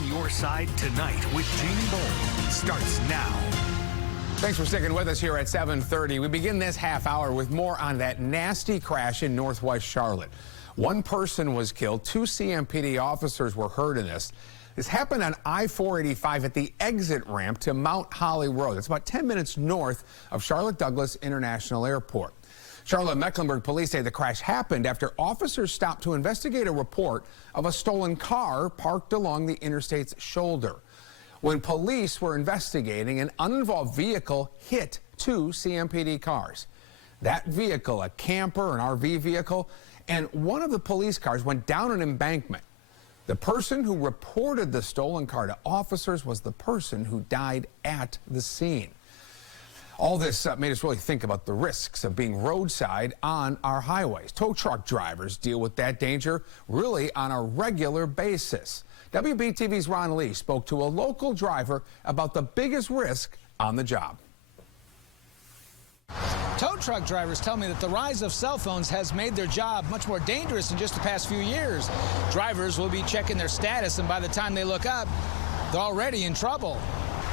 On Your Side Tonight with Jamie Bold starts now. Thanks for sticking with us here at 7:30. We begin this half hour with more on that nasty crash in Northwest Charlotte. One person was killed. 2 CMPD officers were hurt in this. This happened on I-485 at the exit ramp to Mount Holly Road. It's about 10 minutes north of Charlotte Douglas International Airport. Charlotte-Mecklenburg police say the crash happened after officers stopped to investigate a report of a stolen car parked along the interstate's shoulder. When police were investigating, an uninvolved vehicle hit 2 CMPD cars. That vehicle, a camper, an RV vehicle, and one of the police cars went down an embankment. The person who reported the stolen car to officers was the person who died at the scene. All this made us really think about the risks of being roadside on our highways. Tow truck drivers deal with that danger really on a regular basis. WBTV's Ron Lee spoke to a local driver about the biggest risk on the job. Tow truck drivers tell me that the rise of cell phones has made their job much more dangerous in just the past few years. Drivers will be checking their status, and by the time they look up, they're already in trouble.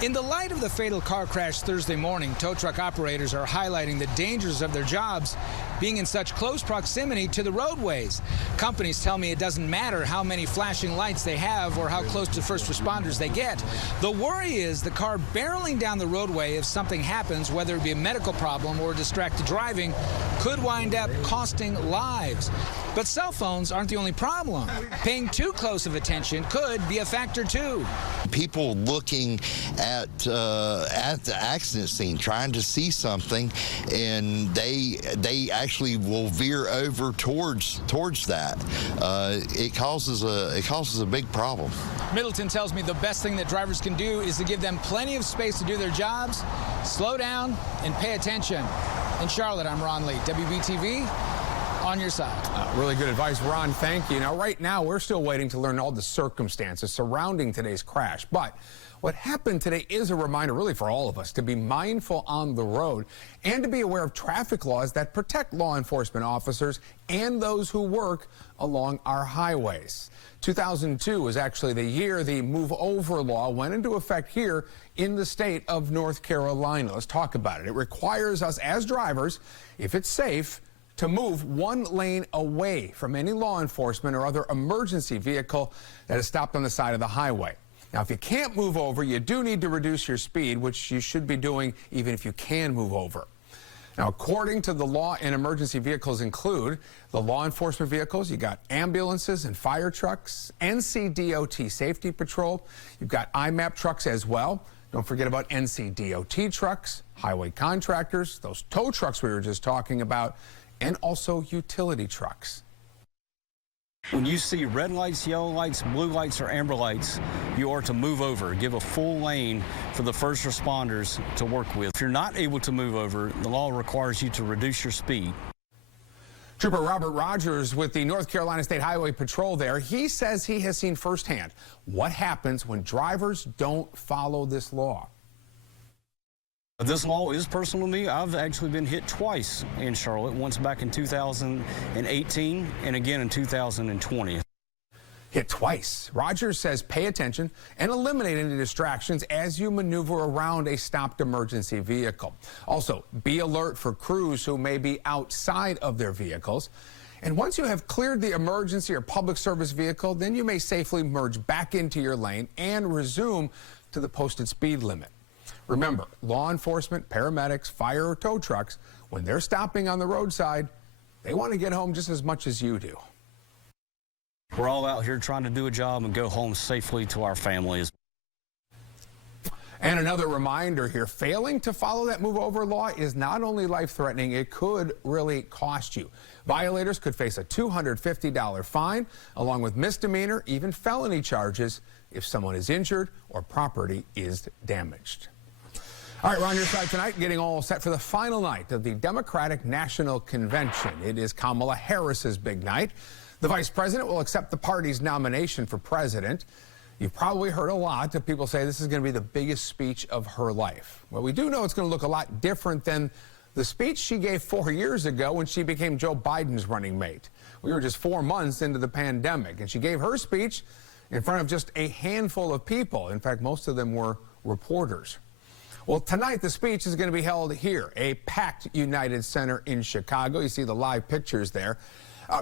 In the light of the fatal car crash Thursday morning, tow truck operators are highlighting the dangers of their jobs being in such close proximity to the roadways. Companies tell me it doesn't matter how many flashing lights they have or how close to first responders they get. The worry is the car barreling down the roadway if something happens, whether it be a medical problem or distracted driving, could wind up costing lives. But cell phones aren't the only problem. Paying too close of attention could be a factor too. People looking at the accident scene, trying to see something, and they actually will veer over towards that. It causes a big problem. Middleton tells me the best thing that drivers can do is to give them plenty of space to do their jobs, slow down, and pay attention. In Charlotte, I'm Ron Lee, WBTV. On your side. Really good advice, Ron. Thank you. Now, right now, we're still waiting to learn all the circumstances surrounding today's crash. But what happened today is a reminder, really, for all of us to be mindful on the road and to be aware of traffic laws that protect law enforcement officers and those who work along our highways. 2002 was actually the year the Move Over law went into effect here in the state of North Carolina. Let's talk about it. It requires us as drivers, if it's safe, to move 1 lane away from any law enforcement or other emergency vehicle that is stopped on the side of the highway. Now, if you can't move over, you do need to reduce your speed, which you should be doing even if you can move over. Now, according to the law, and emergency vehicles include the law enforcement vehicles. You got ambulances and fire trucks, NCDOT Safety Patrol. You've got IMAP trucks as well. Don't forget about NCDOT trucks, highway contractors, those tow trucks we were just talking about, and also utility trucks. When you see red lights, yellow lights, blue lights, or amber lights, you are to move over. Give a full lane for the first responders to work with. If you're not able to move over, the law requires you to reduce your speed. Trooper Robert Rogers with the North Carolina State Highway Patrol there. He says he has seen firsthand what happens when drivers don't follow this law. This law is personal to me. I've actually been hit twice in Charlotte, once back in 2018 and again in 2020. Hit twice. Rogers says pay attention and eliminate any distractions as you maneuver around a stopped emergency vehicle. Also, be alert for crews who may be outside of their vehicles. And once you have cleared the emergency or public service vehicle, then you may safely merge back into your lane and resume to the posted speed limit. Remember, law enforcement, paramedics, fire, or tow trucks, when they're stopping on the roadside, they want to get home just as much as you do. We're all out here trying to do a job and go home safely to our families. And another reminder here, failing to follow that move over law is not only life-threatening, it could really cost you. Violators could face a $250 fine, along with misdemeanor, even felony charges if someone is injured or property is damaged. All right, we're on your side tonight, getting all set for the final night of the Democratic National Convention. It is Kamala Harris's big night. The vice president will accept the party's nomination for president. You've probably heard a lot of people say this is going to be the biggest speech of her life. Well, we do know it's going to look a lot different than the speech she gave 4 years ago when she became Joe Biden's running mate. We were just 4 months into the pandemic, and she gave her speech in front of just a handful of people. In fact, most of them were reporters. Well, tonight the speech is going to be held here, a packed United Center in Chicago. You see the live pictures there.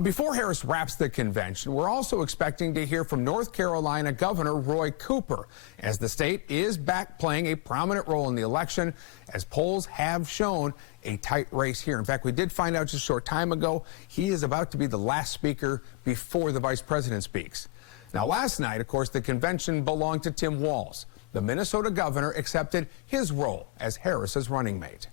Before Harris wraps the convention, we're also expecting to hear from North Carolina Governor Roy Cooper, as the state is back playing a prominent role in the election, as polls have shown a tight race here. In fact, we did find out just a short time ago he is about to be the last speaker before the vice president speaks. Now, last night, of course, the convention belonged to Tim Walz. The Minnesota governor accepted his role as Harris's running mate.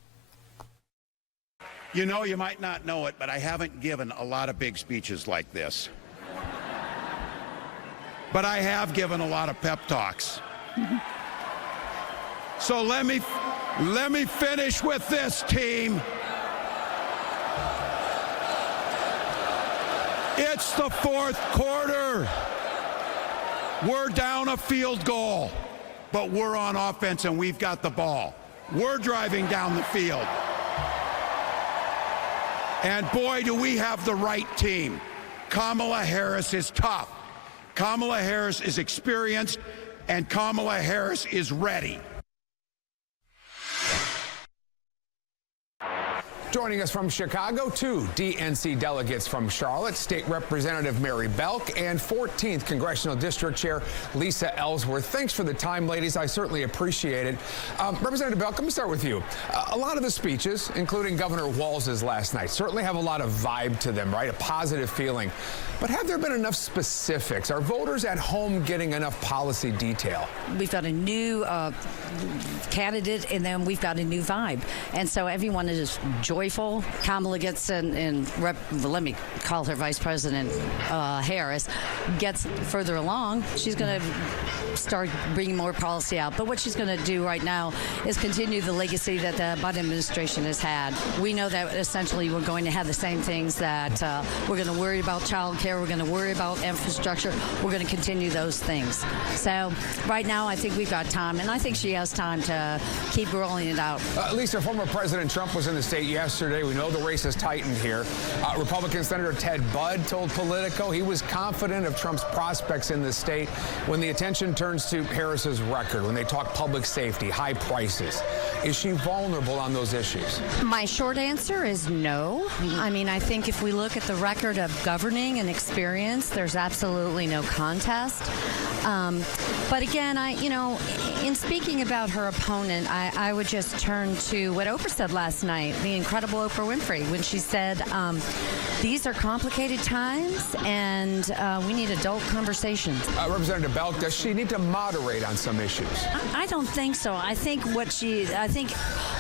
You know, you might not know it, but I haven't given a lot of big speeches like this. But I have given a lot of pep talks. So let me finish with this, team. It's the fourth quarter. We're down a field goal, but we're on offense and we've got the ball. We're driving down the field. And boy, do we have the right team. Kamala Harris is tough. Kamala Harris is experienced, and Kamala Harris is ready. Joining us from Chicago, two DNC delegates from Charlotte, State Representative Mary Belk and 14th Congressional District Chair Lisa Ellsworth. Thanks for the time, ladies. I certainly appreciate it. Representative Belk, let me start with you. A lot of the speeches, including Governor Walz's last night, certainly have a lot of vibe to them, right? A positive feeling. But have there been enough specifics? Are voters at home getting enough policy detail? We've got a new candidate, and then we've got a new vibe. And so everyone is joyful. Kamala gets let me call her Vice President Harris, gets further along. She's going to start bringing more policy out. But what she's going to do right now is continue the legacy that the Biden administration has had. We know that essentially we're going to have the same things that we're going to worry about child care. We're going to worry about infrastructure. We're going to continue those things. So right now, I think we've got time, and I think she has time to keep rolling it out. Lisa, former President Trump was in the state yesterday. We know the race has tightened here. Republican Senator Ted Budd told Politico he was confident of Trump's prospects in the state when the attention turns to Harris's record, when they talk public safety, high prices. Is she vulnerable on those issues? My short answer is no. I mean, I think if we look at the record of governing and experience, there's absolutely no contest. But again, in speaking about her opponent, I would just turn to what Oprah said last night, the incredible Oprah Winfrey, when she said, these are complicated times, and we need adult conversations. Representative Belk, does she need to moderate on some issues? I don't think so. I think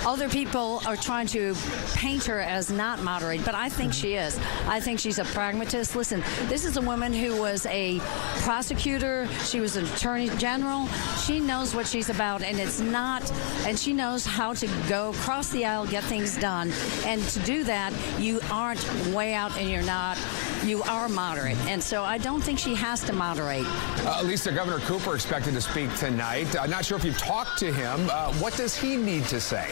other people are trying to paint her as not moderate, but I think she is. I think she's a pragmatist. Listen, this is a woman who was a prosecutor. She was an attorney general. She knows what she's about, and she knows how to go across the aisle, get things done. And to do that, you aren't way out and you are moderate. And so I don't think she has to moderate. Lisa, Governor Cooper expected to speak tonight. I'm not sure if you've talked to him. What does he need to say?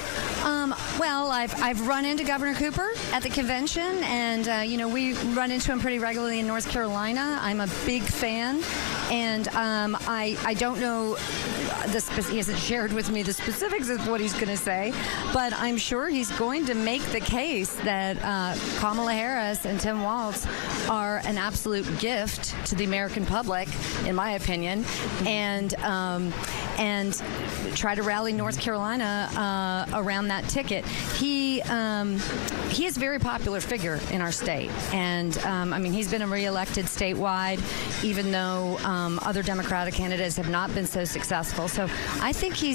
Well, I've run into Governor Cooper at the convention, and we run into him pretty regularly in North Carolina. I'm a big fan, and I don't know he hasn't shared with me the specifics of what he's going to say, but I'm sure he's going to make the case that Kamala Harris and Tim Walz are an absolute gift to the American public, in my opinion, and try to rally North Carolina around that ticket. He is a very popular figure in our state, and he's been reelected statewide, even though other Democratic candidates have not been so successful. So I think he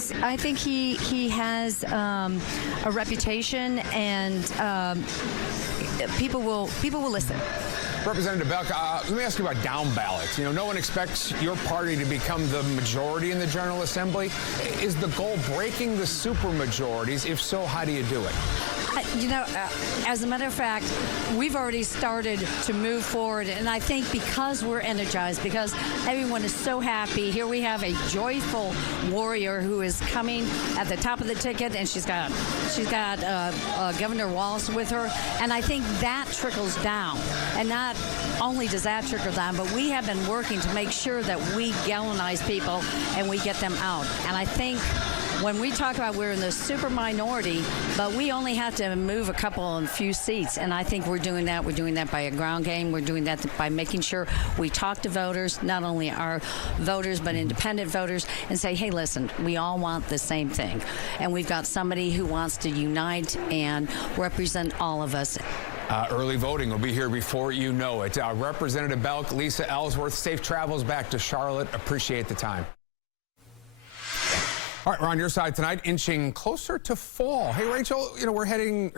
has a reputation, and people will listen. Representative Belk, let me ask you about down ballots. No one expects your party to become the majority in the General Assembly. Is the goal breaking the supermajorities? If so, how do you do it? As a matter of fact, we've already started to move forward, and I think because we're energized, because everyone is so happy, here we have a joyful warrior who is coming at the top of the ticket, and she's got Governor Wallace with her, and I think that trickles down. And not only does that trickle down, but we have been working to make sure that we galvanize people and we get them out. And I think when we talk about we're in the super minority, but we only have to move a couple and few seats, and I think we're doing that. We're doing that by a ground game. We're doing that by making sure we talk to voters, not only our voters, but independent voters, and say, hey, listen, we all want the same thing. And we've got somebody who wants to unite and represent all of us. Early voting will be here before you know it. Representative Belk, Lisa Ellsworth, safe travels back to Charlotte. Appreciate the time. All right, we're on your side tonight, inching closer to fall. Hey, Rachel, we're hearing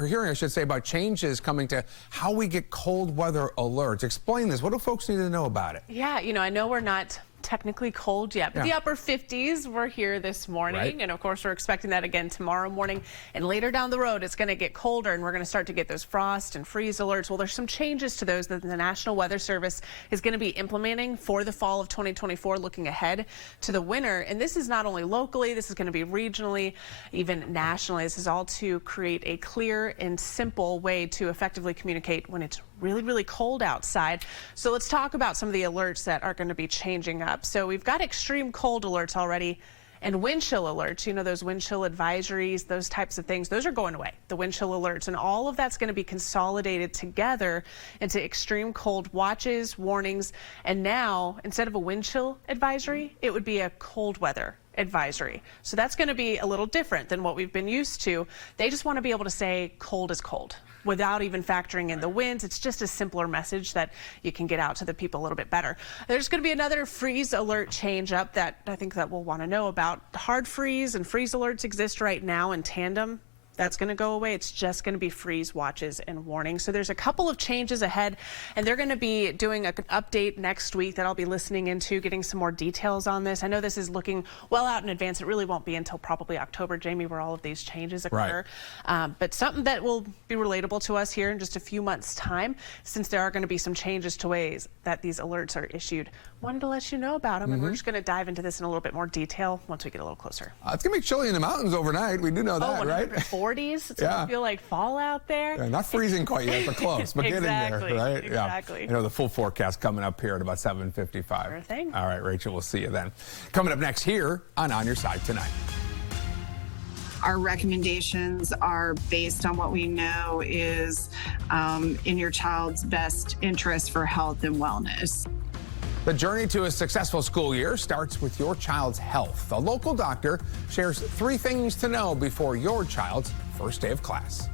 about changes coming to how we get cold weather alerts. Explain this. What do folks need to know about it? Yeah, I know we're not technically cold yet, but the upper 50s were here this morning, right. And of course we're expecting that again tomorrow morning, and later down the road it's going to get colder, and we're going to start to get those frost and freeze alerts. Well, there's some changes to those that the National Weather Service is going to be implementing for the fall of 2024, looking ahead to the winter. And this is not only locally, this is going to be regionally, even nationally. This is all to create a clear and simple way to effectively communicate when it's really, really cold outside. So let's talk about some of the alerts that are going to be changing up. So we've got extreme cold alerts already and wind chill alerts. Those wind chill advisories, those types of things, those are going away, the wind chill alerts, and all of that's going to be consolidated together into extreme cold watches, warnings, and now instead of a wind chill advisory, it would be a cold weather advisory. So that's going to be a little different than what we've been used to. They just want to be able to say cold is cold without even factoring in the winds. It's just a simpler message that you can get out to the people a little bit better. There's going to be another freeze alert change up that I think that we'll want to know about. Hard freeze and freeze alerts exist right now in tandem. That's going to go away. It's just going to be freeze watches and warnings. So there's a couple of changes ahead, and they're going to be doing an update next week that I'll be listening into, getting some more details on this. I know this is looking well out in advance. It really won't be until probably October, Jamie, where all of these changes occur. Right. But something that will be relatable to us here in just a few months' time, since there are going to be some changes to ways that these alerts are issued. Wanted to let you know about them, and we're just going to dive into this in a little bit more detail once we get a little closer. It's going to be chilly in the mountains overnight. We do know that, right? 40s. It's going to feel like fall out there. Yeah, not freezing quite yet, but close. But getting there, right? Exactly. Yeah. The full forecast coming up here at about 7:55. Sure thing. All right, Rachel, we'll see you then. Coming up next here on Your Side Tonight. Our recommendations are based on what we know is in your child's best interest for health and wellness. The journey to a successful school year starts with your child's health. A local doctor shares 3 things to know before your child's first day of class.